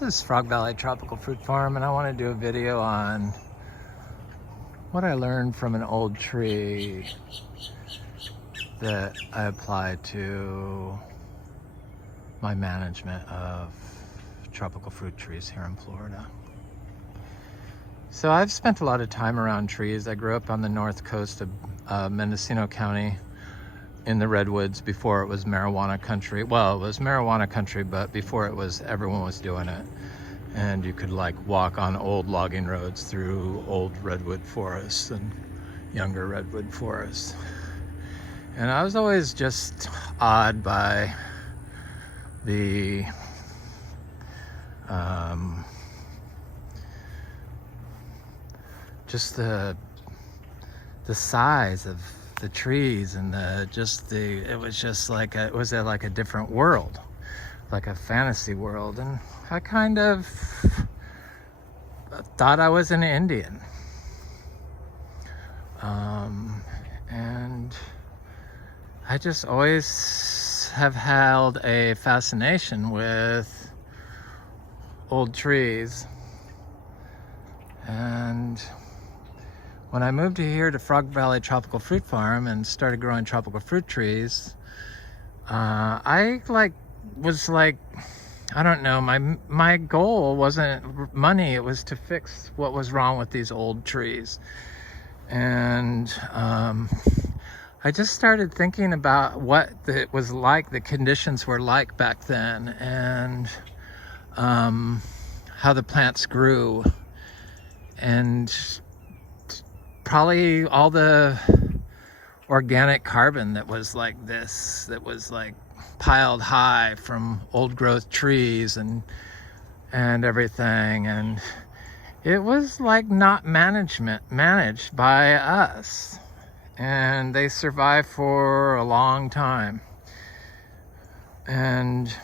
This is Frog Valley Tropical Fruit Farm, and I want to do a video on what I learned from an old tree that I apply to my management of tropical fruit trees here in Florida. So I've spent a lot of time around trees. I grew up on the north coast of Mendocino County in the redwoods before it was marijuana country. Well, it was marijuana country, but before it was, everyone was doing it. And you could like walk on old logging roads through old redwood forests and younger redwood forests. And I was always just awed by the just the size of the trees and it was just like it was like a different world, like a fantasy world. And I kind of thought I was an Indian. And I just always have held a fascination with old trees. And when I moved here to Frog Valley Tropical Fruit Farm and started growing tropical fruit trees, I don't know, my goal wasn't money, it was to fix what was wrong with these old trees. And I just started thinking about what it was like, the conditions were like back then, and how the plants grew, and probably all the organic carbon that was like piled high from old growth trees and everything. And it was like not managed by us, and they survived for a long time. And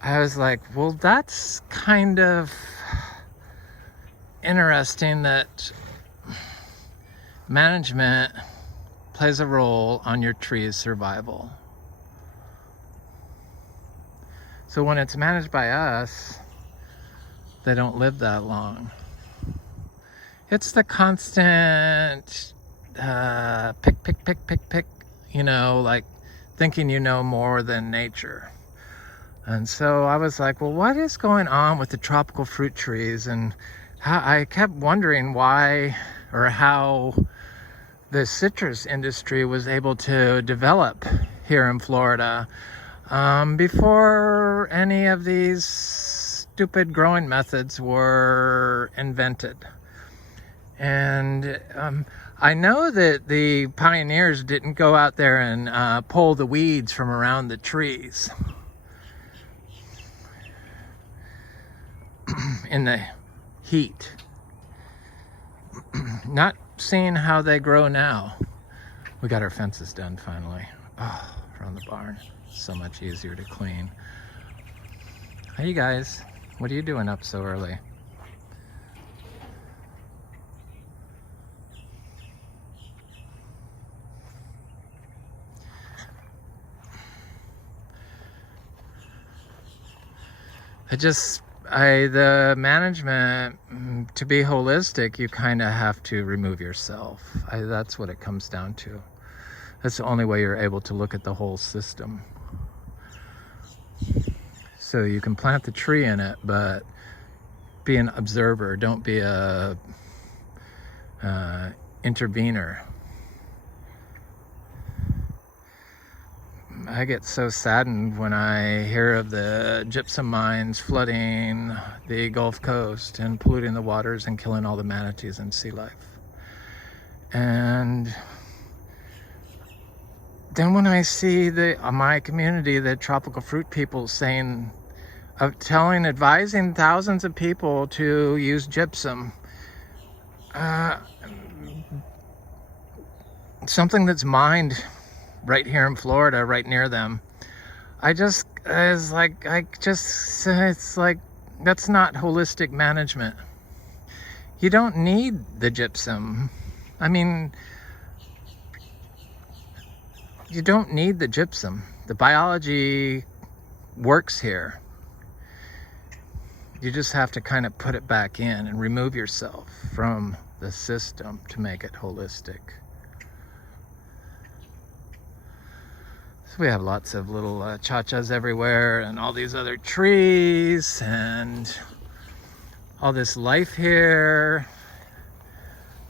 I was like, well, that's kind of interesting that management plays a role on your tree's survival. So when it's managed by us, they don't live that long. It's the constant pick, you know, like thinking you know more than nature. And so I was like, well, what is going on with the tropical fruit trees? And I kept wondering why or how the citrus industry was able to develop here in Florida before any of these stupid growing methods were invented. And I know that the pioneers didn't go out there and pull the weeds from around the trees in the heat. Not seeing how they grow now. We got our fences done finally. Oh, around the barn. So much easier to clean. Hey you guys, what are you doing up so early? The management, to be holistic, you kind of have to remove yourself. That's what it comes down to. That's the only way you're able to look at the whole system. So you can plant the tree in it, but be an observer. Don't be a intervener. I get so saddened when I hear of the gypsum mines flooding the Gulf Coast and polluting the waters and killing all the manatees and sea life. And then when I see my community, the tropical fruit people advising thousands of people to use gypsum, something that's mined right here in Florida, right near them. It's like, that's not holistic management. You don't need the gypsum. I mean, you don't need the gypsum. The biology works here. you just have to kind of put it back in and remove yourself from the system to make it holistic. So we have lots of little chachas everywhere, and all these other trees, and all this life here.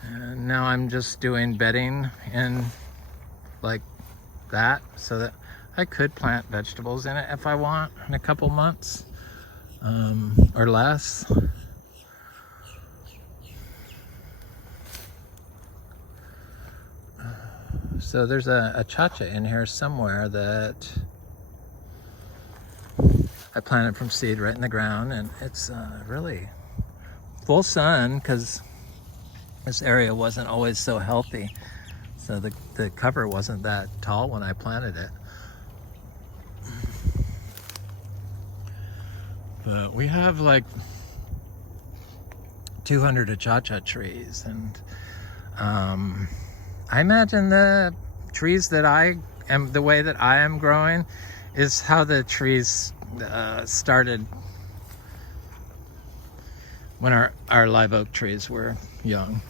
And now I'm just doing bedding in like that, so that I could plant vegetables in it if I want in a couple months, or less. So there's a chacha in here somewhere that I planted from seed right in the ground, and it's really full sun because this area wasn't always so healthy. So the cover wasn't that tall when I planted it. But we have like 200 achacha trees, and I imagine the trees that the way that I am growing is how the trees started when our live oak trees were young.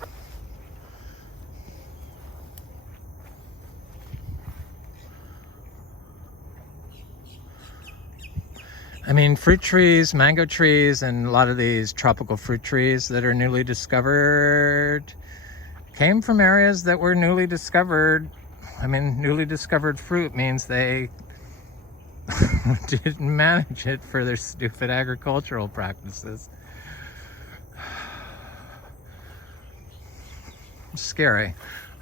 I mean, fruit trees, mango trees, and a lot of these tropical fruit trees that are newly discovered came from areas that were newly discovered. I mean, newly discovered fruit means they didn't manage it for their stupid agricultural practices. It's scary.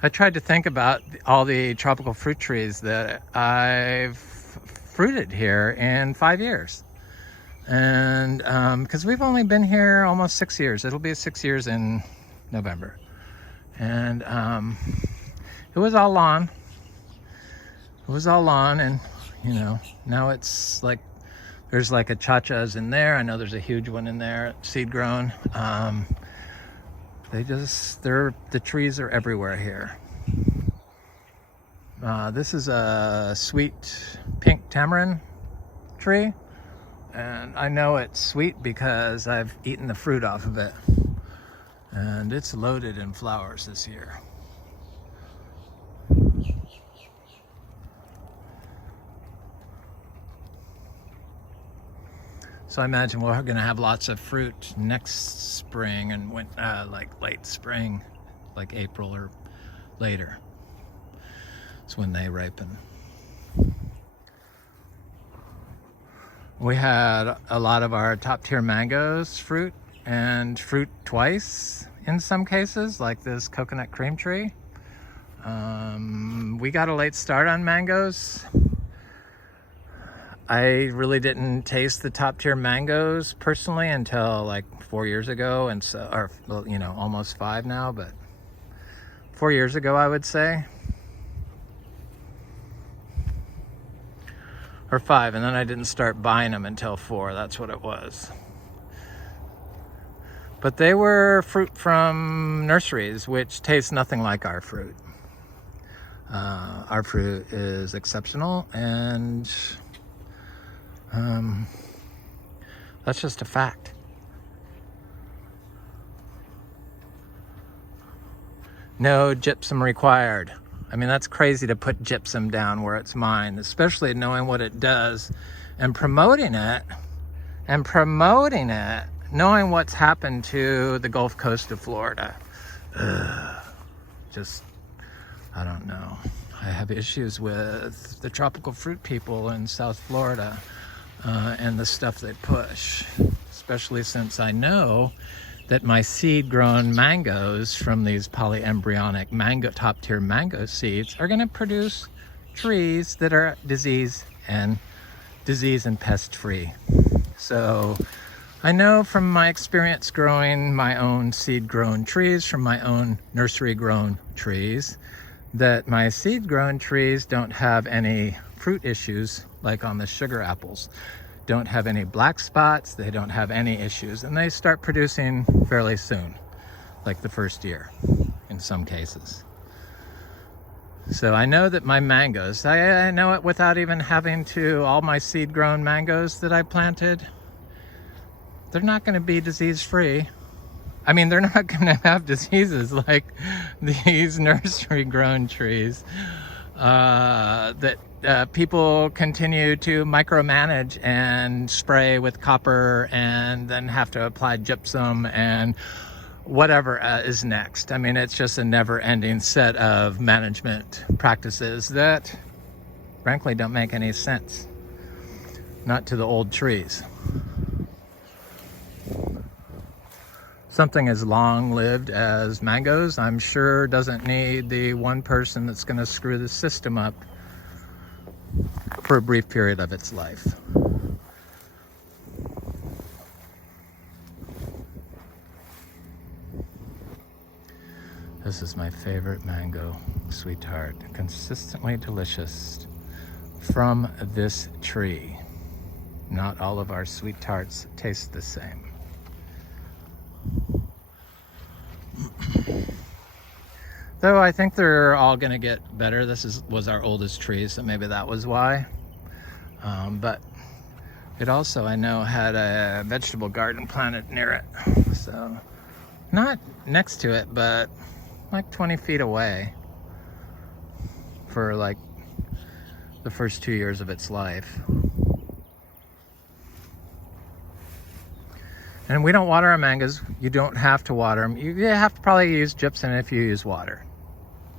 I tried to think about all the tropical fruit trees that I've fruited here in 5 years. And because we've only been here almost 6 years. It'll be 6 years in November. And it was all lawn. It was all lawn, and you know, now it's like there's like achachas in there. I know there's a huge one in there, seed grown. The trees are everywhere here. This is a sweet pink tamarind tree, and I know it's sweet because I've eaten the fruit off of it, and it's loaded in flowers this year. So I imagine we're going to have lots of fruit next spring, and like late spring, like April or later. It's when they ripen. We had a lot of our top tier mangoes fruit, and fruit twice in some cases, like this coconut cream tree. We got a late start on mangoes. I really didn't taste the top tier mangoes personally until like 4 years ago, and so, or well, you know, almost 5 now, but 4 years ago I would say, or 5, and then I didn't start buying them until 4. That's what it was. But they were fruit from nurseries, which taste nothing like our fruit. Our fruit is exceptional, and that's just a fact. No gypsum required. I mean, that's crazy to put gypsum down where it's mine, especially knowing what it does and promoting it, knowing what's happened to the Gulf Coast of Florida. Just, I don't know. I have issues with the tropical fruit people in South Florida. And the stuff they push, especially since I know that my seed-grown mangoes from these polyembryonic mango, top-tier mango seeds are going to produce trees that are disease and pest-free. So I know from my experience growing my own seed-grown trees from my own nursery-grown trees that my seed-grown trees don't have any fruit issues like on the sugar apples. Don't have any black spots, they don't have any issues, and they start producing fairly soon, like the first year in some cases. So I know that my mangoes, I know it without even having to, all my seed-grown mangoes that I planted, they're not going to be disease-free. I mean, they're not going to have diseases like these nursery-grown trees that people continue to micromanage and spray with copper and then have to apply gypsum and whatever is next. I mean, it's just a never-ending set of management practices that, frankly, don't make any sense. Not to the old trees. Something as long-lived as mangoes, I'm sure, doesn't need the one person that's going to screw the system up for a brief period of its life. This is my favorite mango, sweetheart, consistently delicious from this tree. Not all of our sweet tarts taste the same. Though I think they're all going to get better. This was our oldest tree, so maybe that was why. But it also, I know, had a vegetable garden planted near it. So not next to it, but like 20 feet away for like the first 2 years of its life. And we don't water our mangoes. You don't have to water them. You have to probably use gypsum if you use water.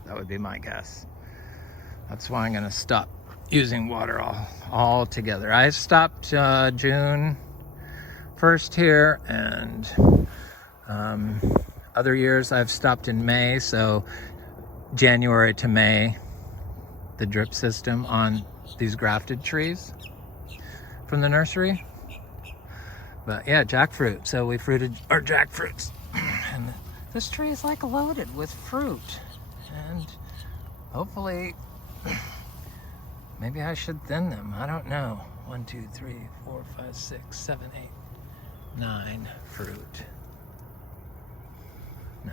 That would be my guess. That's why I'm going to stop using water altogether. I stopped June 1st here, and other years I've stopped in May, so January to May, the drip system on these grafted trees from the nursery. But yeah, jackfruit. So we fruited our jackfruits. And this tree is like loaded with fruit. And hopefully, maybe I should thin them. I don't know. 1, 2, 3, 4, 5, 6, 7, 8, 9 fruit. No,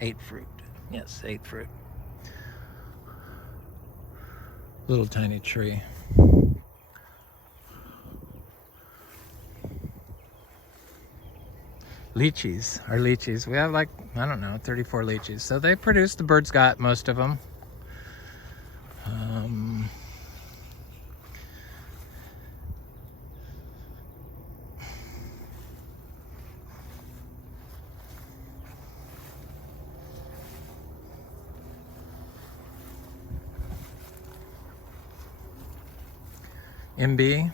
8 fruit. Yes, 8 fruit. Little tiny tree. Lychees, our lychees. We have like, I don't know, 34 lychees. So they produce, the birds got most of them. MB.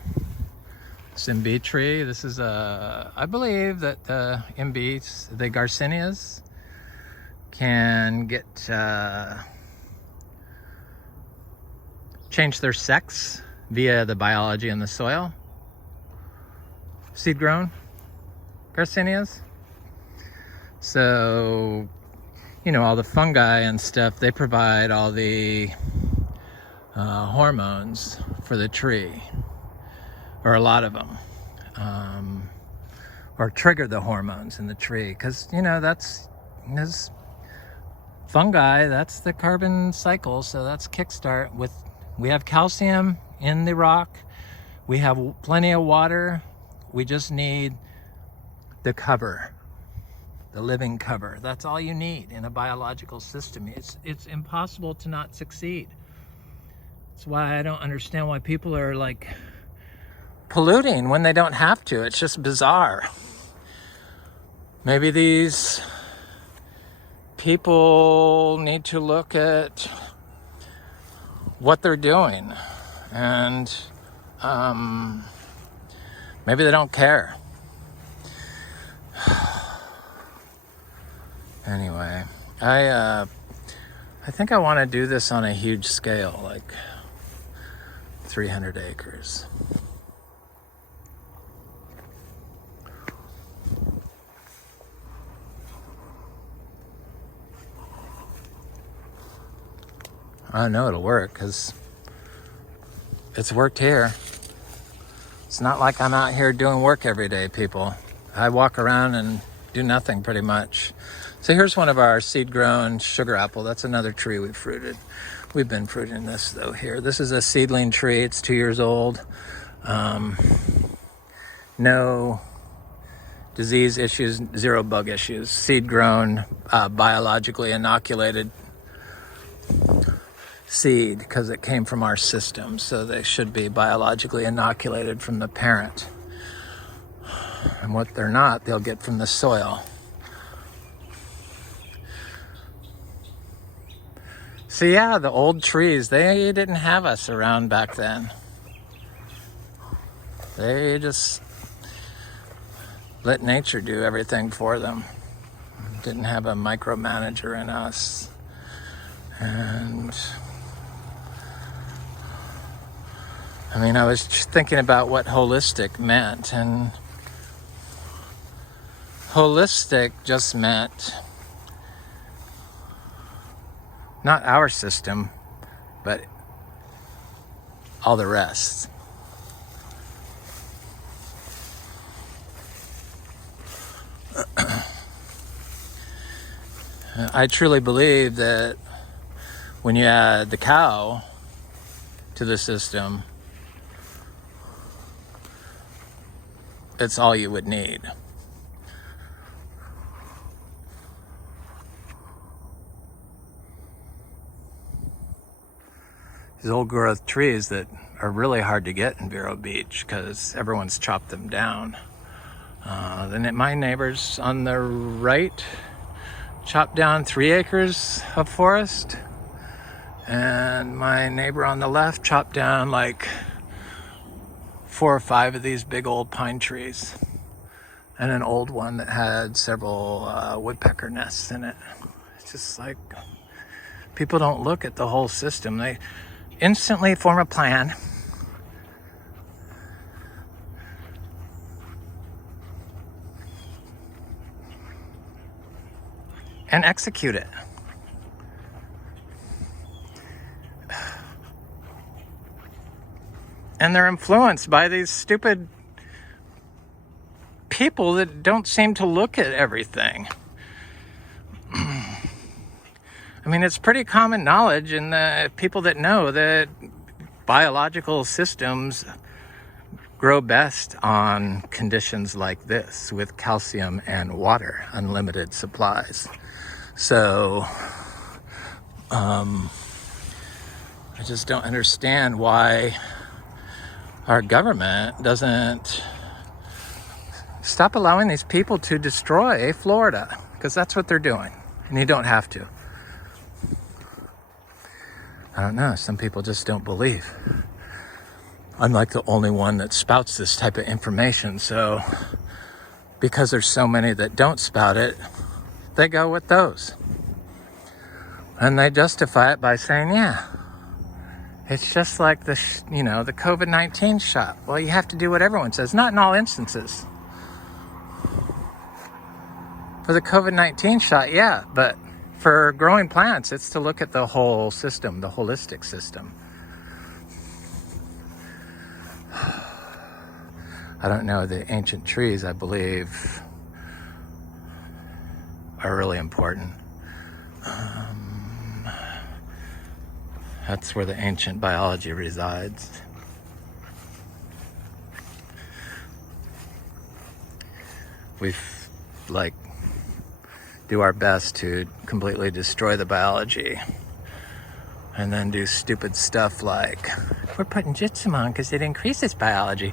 MB tree. This is I believe that the MBs, the Garcinias, can get change their sex via the biology in the soil. Seed grown Garcinias. So, you know, all the fungi and stuff, they provide all the hormones for the tree. Or a lot of them, or trigger the hormones in the tree, because you know that's fungi. That's the carbon cycle, so that's kickstart. We have calcium in the rock, we have plenty of water. We just need the cover, the living cover. That's all you need in a biological system. It's impossible to not succeed. That's why I don't understand why people are like polluting when they don't have to. It's just bizarre. Maybe these people need to look at what they're doing, and maybe they don't care. Anyway, I think I want to do this on a huge scale, like 300 acres. I know it'll work because it's worked here. It's not like I'm out here doing work every day, people. I walk around and do nothing pretty much. So here's one of our seed-grown sugar apple. That's another tree we've fruited. We've been fruiting this though here. This is a seedling tree. It's 2 years old. No disease issues, zero bug issues. Seed grown, biologically inoculated seed because it came from our system. So they should be biologically inoculated from the parent. And what they're not, they'll get from the soil. So yeah, the old trees, they didn't have us around back then. They just let nature do everything for them. Didn't have a micromanager in us. And I mean, I was thinking about what holistic meant, and holistic just meant not our system, but all the rest. I truly believe that when you add the cow to the system, it's all you would need. These old growth trees that are really hard to get in Vero Beach because everyone's chopped them down. Then my neighbors on the right chopped down 3 acres of forest, and my neighbor on the left chopped down like 4 or 5 of these big old pine trees, and an old one that had several woodpecker nests in it. It's just like people don't look at the whole system. They instantly form a plan and execute it. And they're influenced by these stupid people that don't seem to look at everything. I mean, it's pretty common knowledge in the people that know that biological systems grow best on conditions like this, with calcium and water, unlimited supplies. So, I just don't understand why our government doesn't stop allowing these people to destroy Florida, because that's what they're doing, and you don't have to. I don't know, some people just don't believe. I'm like the only one that spouts this type of information, so because there's so many that don't spout it, they go with those. And they justify it by saying, yeah, it's just like the COVID-19 shot. Well, you have to do what everyone says. Not in all instances. For the COVID-19 shot, yeah, but for growing plants, it's to look at the whole system, the holistic system. I don't know, the ancient trees, I believe, are really important. That's where the ancient biology resides. We've, do our best to completely destroy the biology and then do stupid stuff like, we're putting gypsum on because it increases biology.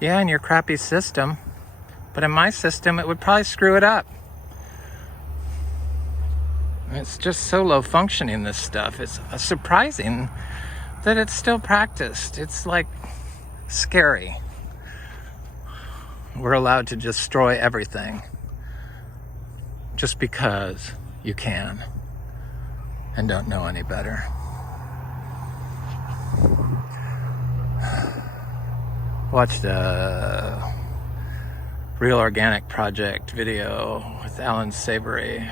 Yeah, in your crappy system, but in my system, it would probably screw it up. It's just so low functioning, this stuff. It's surprising that it's still practiced. It's like scary. We're allowed to destroy everything just because you can and don't know any better. Watched a Real Organic Project video with Alan Savory.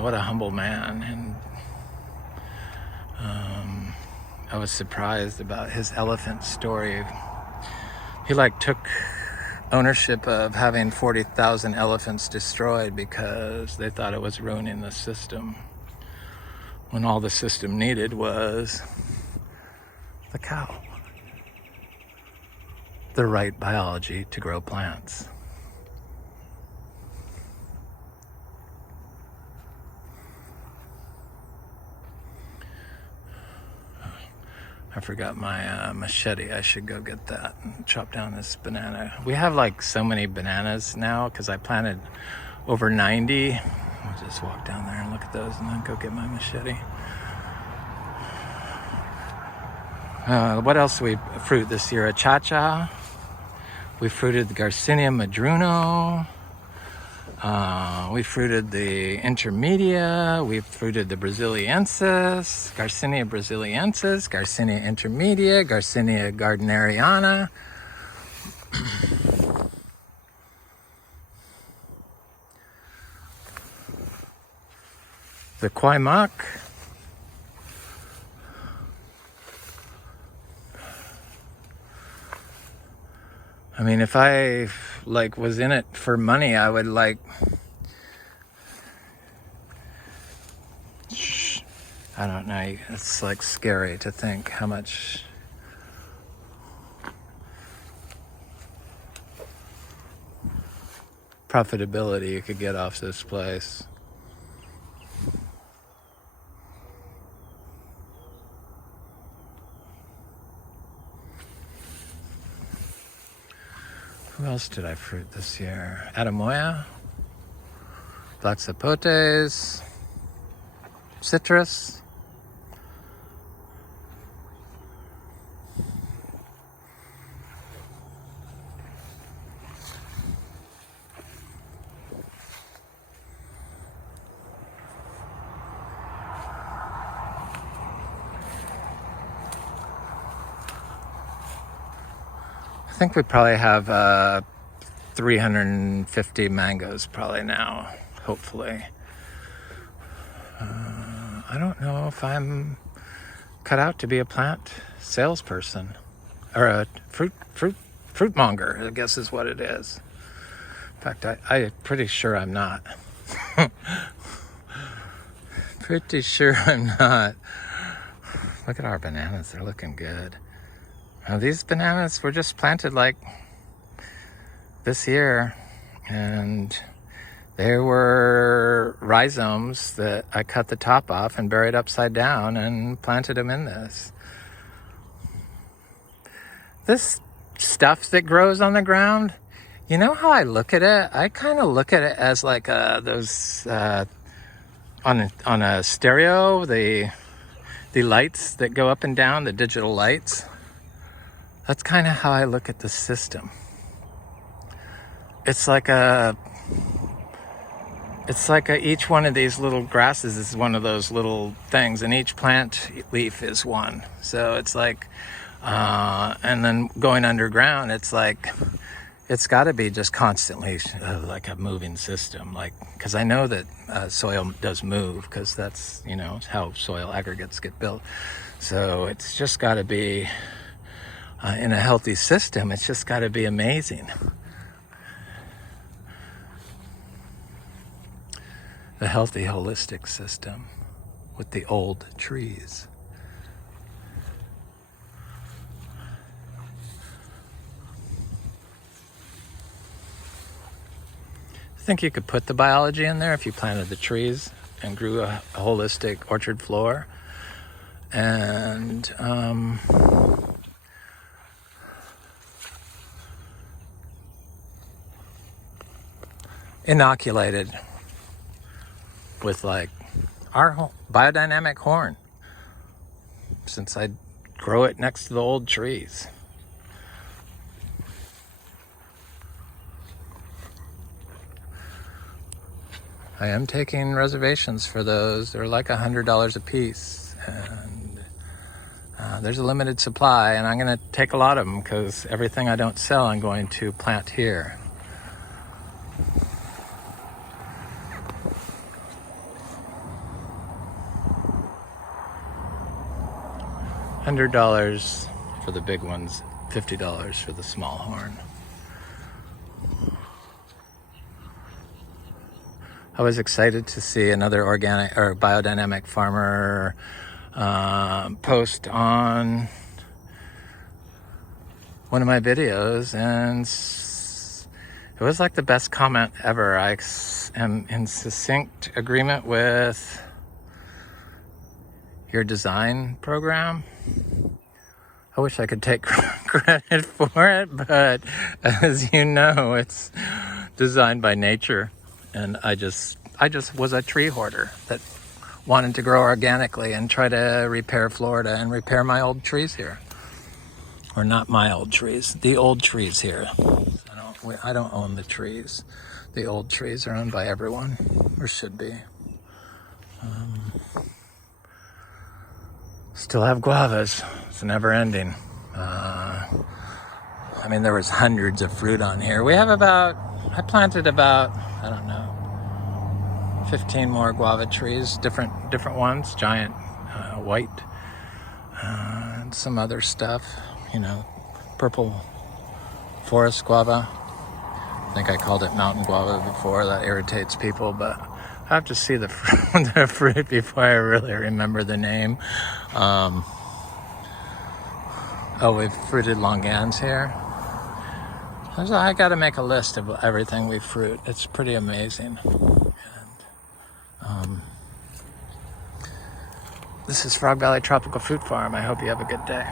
What a humble man. And I was surprised about his elephant story. He took ownership of having 40,000 elephants destroyed because they thought it was ruining the system, when all the system needed was the cow. the right biology to grow plants. I forgot my machete. I should go get that and chop down this banana. We have like so many bananas now because I planted over 90. I'll just walk down there and look at those and then go get my machete. What else do we fruit this year? A cha-cha. We fruited the Garcinia madruno. We fruited the intermedia. We fruited the Brasiliensis, Garcinia brasiliensis, Garcinia intermedia, Garcinia gardneriana. The Quaimak. I mean, if I was in it for money, I would I don't know. It's scary to think how much profitability you could get off this place. Who else did I fruit this year? Atamoya, black zapotes, citrus. I think we probably have 350 mangoes probably now, hopefully. I don't know if I'm cut out to be a plant salesperson or a fruit monger, I guess is what it is. In fact, I'm pretty sure I'm not. Pretty sure I'm not. Look at our bananas, they're looking good. Now, these bananas were just planted this year, and there were rhizomes that I cut the top off and buried upside down and planted them in this. This stuff that grows on the ground, you know how I look at it? I kind of look at it as those on a stereo, the lights that go up and down, the digital lights. That's kind of how I look at the system. It's like each one of these little grasses is one of those little things, and each plant leaf is one. So it's and then going underground, it's got to be just constantly like a moving system. Because I know that soil does move, because that's, how soil aggregates get built. So it's just got to be, in a healthy system, it's just got to be amazing. The healthy, holistic system with the old trees. I think you could put the biology in there if you planted the trees and grew a holistic orchard floor. And inoculated with our biodynamic corn, since I grow it next to the old trees. I am taking reservations for those. They're like $100 a piece, and there's a limited supply, and I'm going to take a lot of them because everything I don't sell I'm going to plant here. $100 for the big ones, $50 for the small horn. I was excited to see another organic or biodynamic farmer post on one of my videos, and it was like the best comment ever. I am in succinct agreement with your design program. I wish I could take credit for it, but as you know, it's designed by nature, and I just was a tree hoarder that wanted to grow organically and try to repair Florida and repair my old trees here. Or not my old trees, the old trees here. I don't own the trees. The old trees are owned by everyone, or should be. Still have guavas. It's never ending. I mean, there was hundreds of fruit on here. We have I planted about, I don't know, 15 more guava trees, different ones, giant white, and some other stuff, purple forest guava. I think I called it mountain guava before. That irritates people, but I have to see the fruit before I really remember the name. We've fruited longans here. I got to make a list of everything we fruit. It's pretty amazing. And, this is Frog Valley Tropical Fruit Farm. I hope you have a good day.